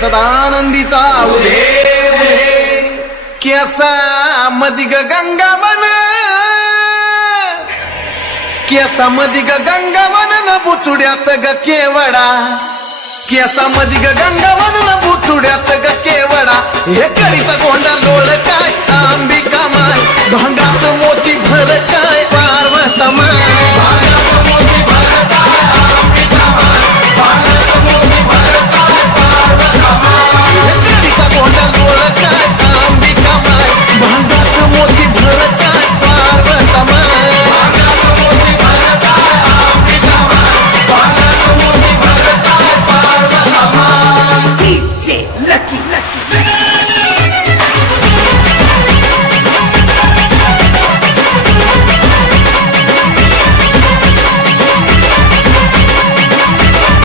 सदानंदीचा उदे उदे केसा मदिग गंगावन केसा मदिग गंगावन न बुचुड्यात ग केवडा केसा मदिग गंगावन न बुचुड्यात ग केवडा हे करीचा गोंडा लोळ काय अंबिका माय भांगात मोती भर काय पार्वत माय